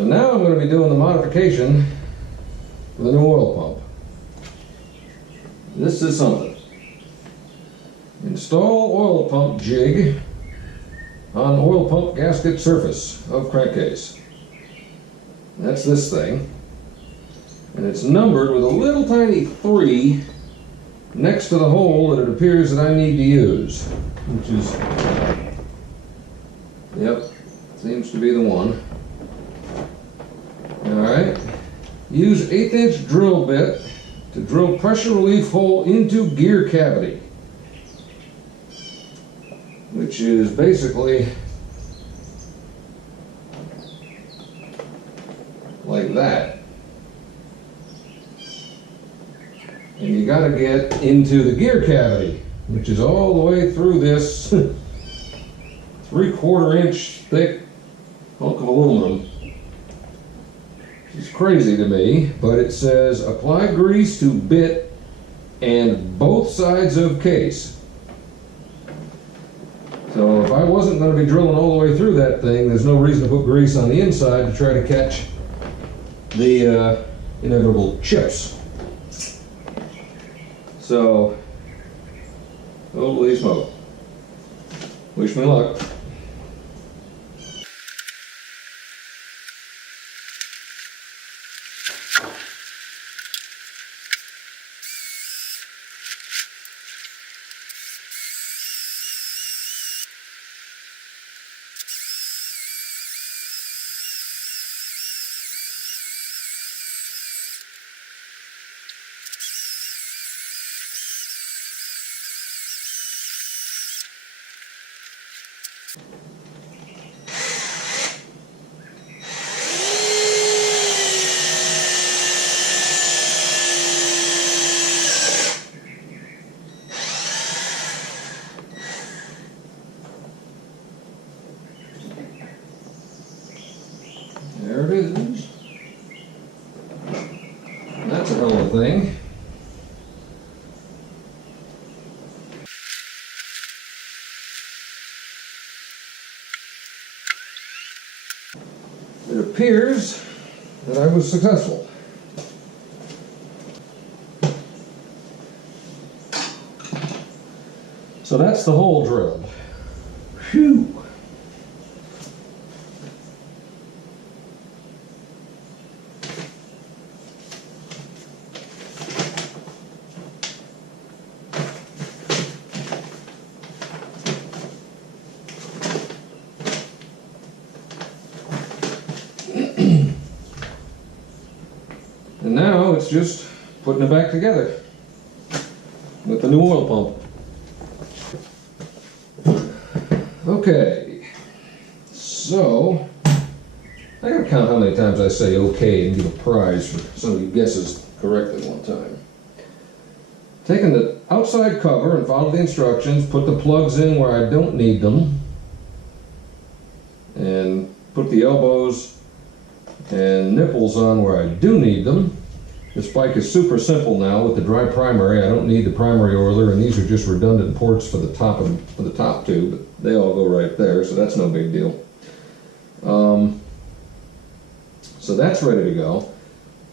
So now I'm going to be doing the modification for the new oil pump. This is something. Install oil pump jig on oil pump gasket surface of crankcase. That's this thing. And it's numbered with a little tiny 3 next to the hole that it appears that I need to use. Which is, yep, seems to be the one. Alright. Use 1/8" drill bit to drill pressure relief hole into gear cavity. Which is basically like that. And you got to get into the gear cavity, which is all the way through this 3/4 inch thick hunk of aluminum. It's crazy to me, but it says apply grease to bit and both sides of case. So if I wasn't going to be drilling all the way through that thing, there's no reason to put grease on the inside to try to catch the inevitable chips. So, holy smoke. Wish me luck. There it is. That's a hell of a thing. It appears that I was successful. So that's the hole drilled. Phew! And now it's just putting it back together with the new oil pump. Okay, so I gotta count how many times I say okay and give a prize for somebody who guesses correctly one time. Taking the outside cover and follow the instructions, put the plugs in where I don't need them, and put the elbows and nipples on where I do need them. This bike is super simple now with the dry primary. I don't need the primary oiler, and these are just redundant ports for the top tube, but they all go right there, so that's no big deal. So that's ready to go.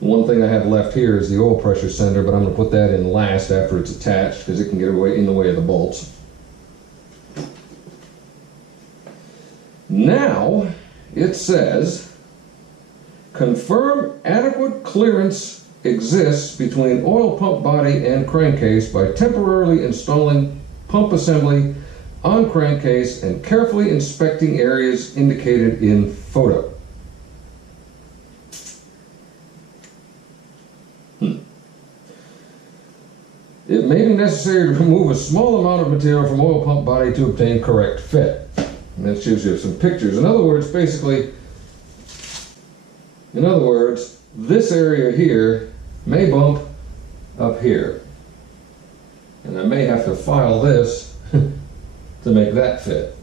One thing I have left here is the oil pressure sender, but I'm going to put that in last after it's attached because it can get in the way of the bolts. Now it says confirm adequate clearance exists between oil pump body and crankcase by temporarily installing pump assembly on crankcase and carefully inspecting areas indicated in photo. It may be necessary to remove a small amount of material from oil pump body to obtain correct fit. And that shows you some pictures. In other words, this area here may bump up here. And I may have to file this to make that fit.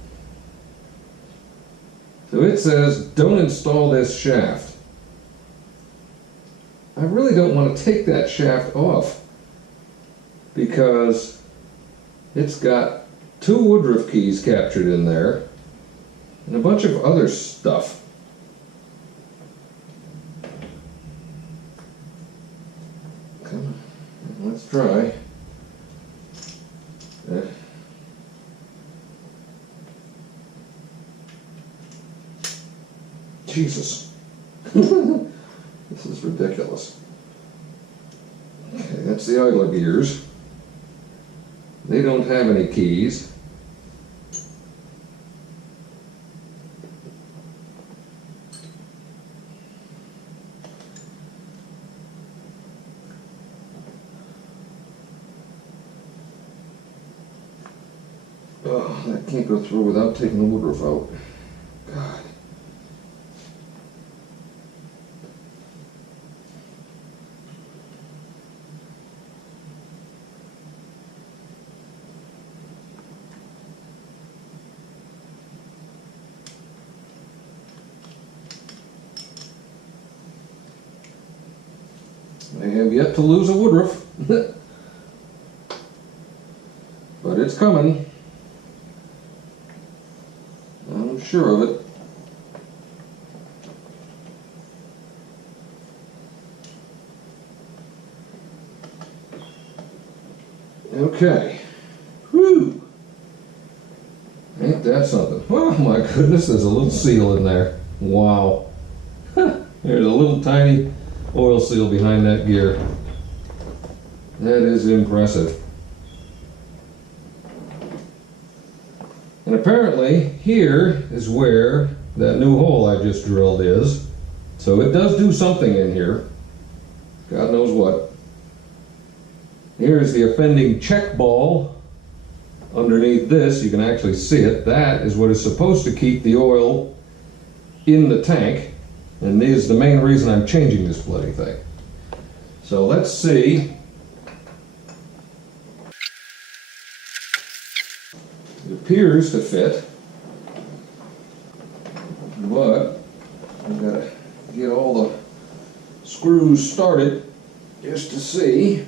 So it says, don't install this shaft. I really don't want to take that shaft off because it's got 2 woodruff keys captured in there and a bunch of other stuff. Come on, let's try. Jesus. This is ridiculous. Okay, that's the idler gears. They don't have any keys. Oh, that can't go through without taking the woodruff out. God. I have yet to lose a woodruff, but it's coming. I'm sure of it. Okay. Whew. Ain't that something? Oh my goodness, there's a little seal in there. Wow. There's a little tiny oil seal behind that gear. That is impressive. And apparently here is where that new hole I just drilled is. So it does do something in here. God knows what. Here's the offending check ball underneath this. You can actually see it. That is what is supposed to keep the oil in the tank. And this is the main reason I'm changing this bloody thing. So let's see. It appears to fit, but I've got to get all the screws started just to see.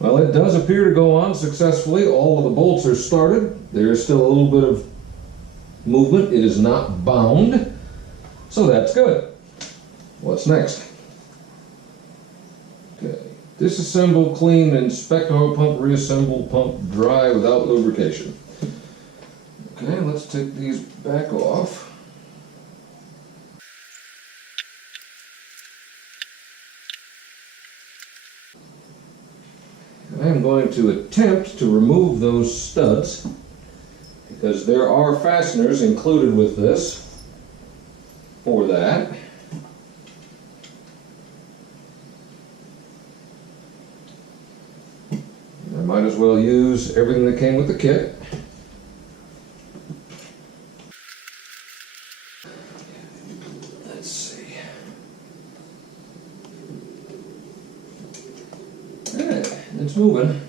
Well, it does appear to go on successfully. All of the bolts are started. There is still a little bit of movement. It is not bound, so that's good. What's next? Okay. Disassemble, clean, inspect oil pump, reassemble pump dry without lubrication. Okay, let's take these back off. I am going to attempt to remove those studs because there are fasteners included with this for that. I might as well use everything that came with the kit. Let's see. Alright, it's moving.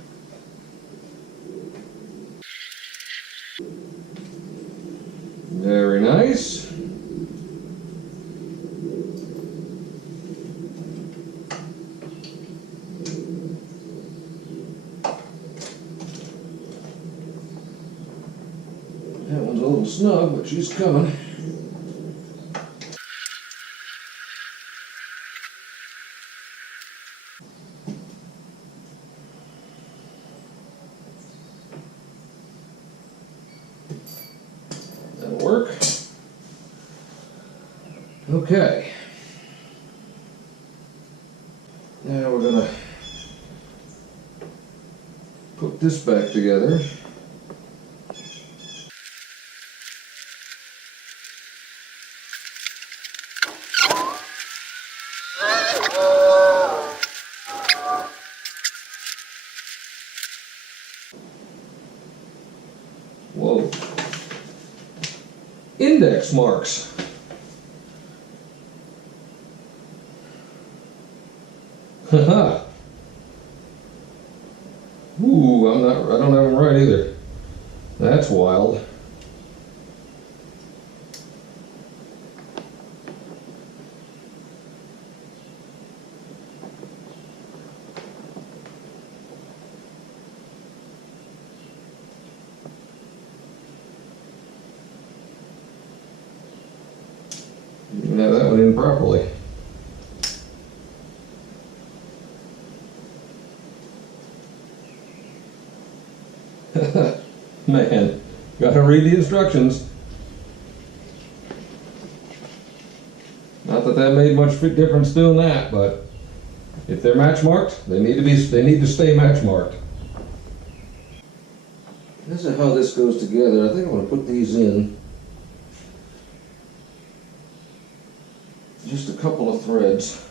Very nice. That one's a little snug, but she's coming. That'll work. Okay. Now we're gonna put this back together. Whoa. Index marks. Haha. Ooh, I don't have them right either. That's wild. You can have that one in properly. Man, gotta read the instructions. Not that that made much difference doing that, but if they're match marked, they need to stay match marked. This is how this goes together. I think I'm going to put these in just a couple of threads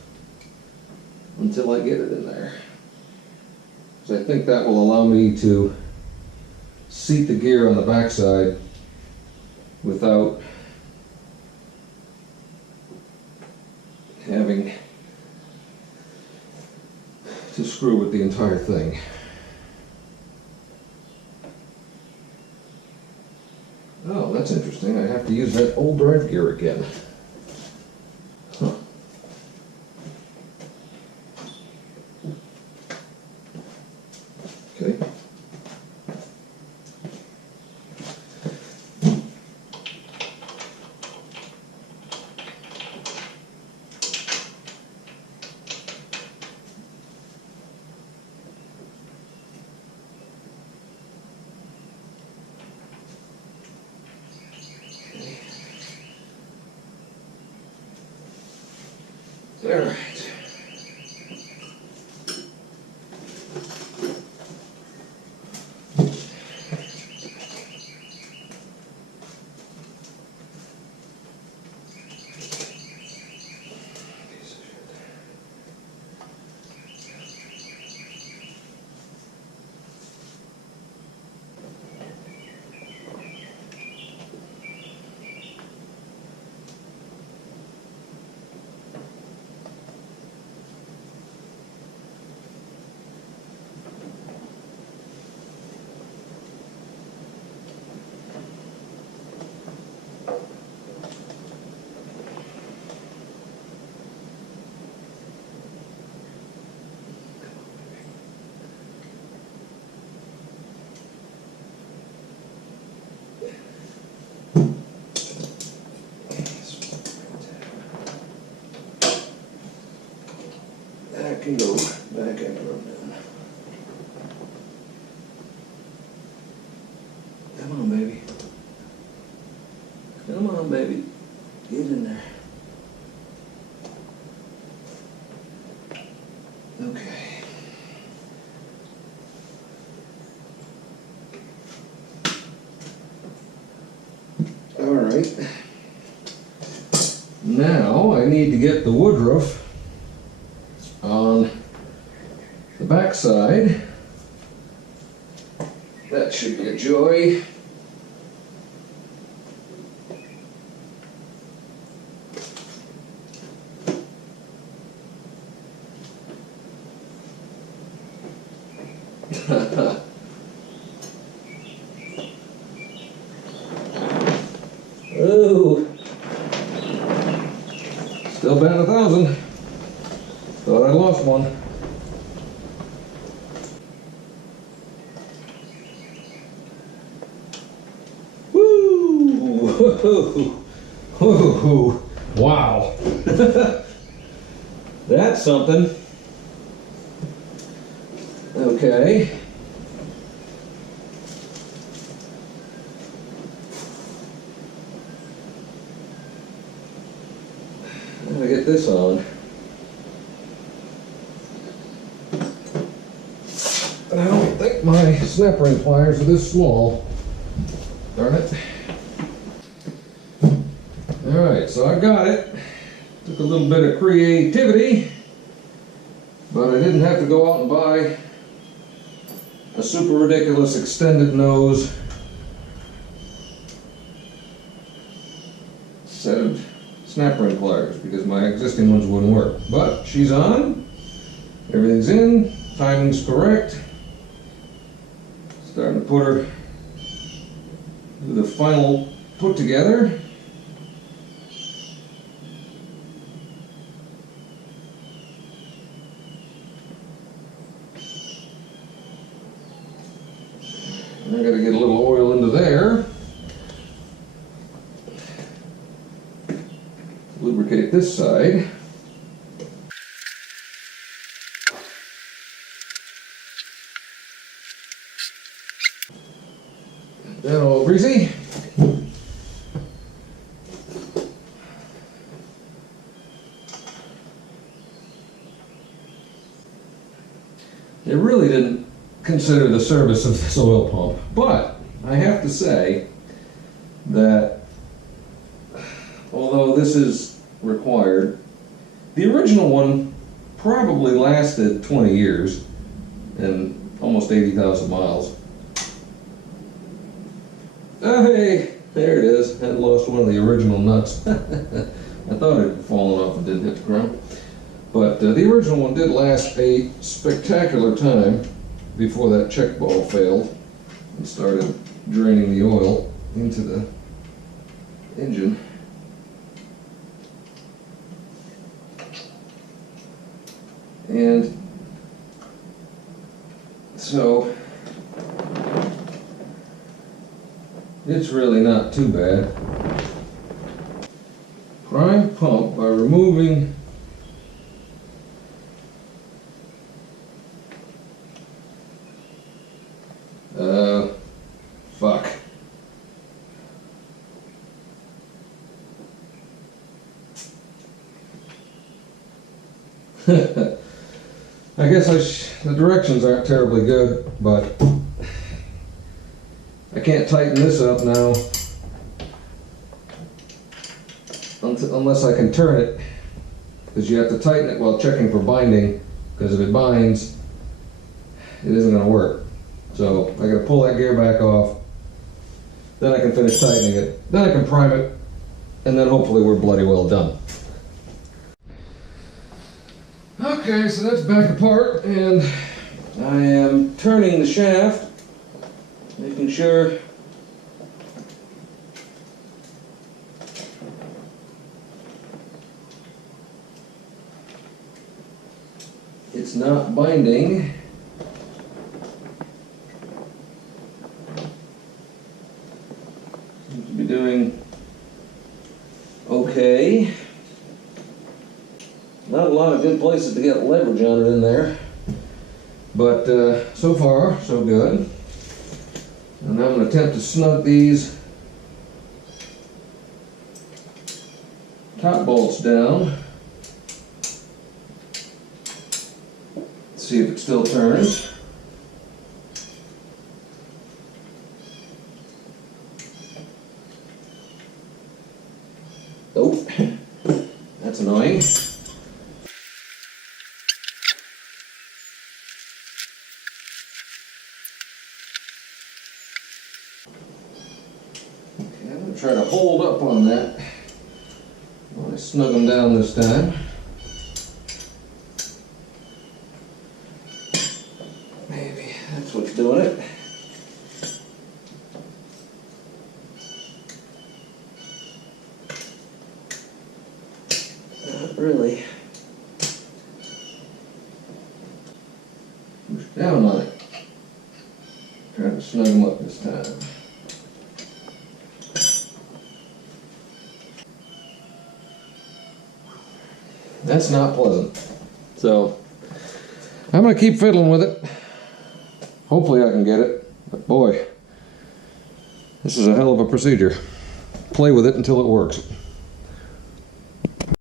until I get it in there. So I think that will allow me to seat the gear on the backside without having to screw with the entire thing. Oh, that's interesting. I have to use that old drive gear again. Huh. Okay. All right. That can go back and rub down. Come on, baby. Come on, baby. Get in there. Okay. All right. Now I need to get the woodruff on the back side. That should be a joy. Oh, still batting 1,000. Thought I lost one. Woo! Whoa! Whoa! Wow! That's something. Okay. How do I get this on? I don't think my snap ring pliers are this small. Darn it. Alright, so I got it. Took a little bit of creativity, but I didn't have to go out and buy a super ridiculous extended nose set of snap ring pliers because my existing ones wouldn't work. But she's on, everything's in, timing's correct. Starting to put her do the final put together. I gotta get a little oil into there. Lubricate this side. it really didn't consider the service of this oil pump. But I have to say that although this is required, the original one probably lasted 20 years and almost 80,000 miles. Oh, hey, there it is. I had lost one of the original nuts. I thought it had fallen off and didn't hit the ground. But the original one did last a spectacular time before that check ball failed and started draining the oil into the engine. And so it's really not too bad. Prime pump by removing fuck. I guess the directions aren't terribly good, but I can't tighten this up now unless I can turn it, because you have to tighten it while checking for binding, because if it binds, it isn't going to work. So I got to pull that gear back off, then I can finish tightening it, then I can prime it, and then hopefully we're bloody well done. Okay, so that's back apart, and I am turning the shaft, making sure it's not binding. Seems to be doing okay. Not a lot of good places to get leverage on it in there, but so far so good. And I'm going to attempt to snug these top bolts down. See if it still turns. Oh, that's annoying. Okay, I'm going to try to hold up on that when I snug them down this time. That's what's doing it. Not really. Push down on it. Try to snug them up this time. That's not pleasant. So, I'm going to keep fiddling with it. Hopefully I can get it, but boy, this is a hell of a procedure. Play with it until it works.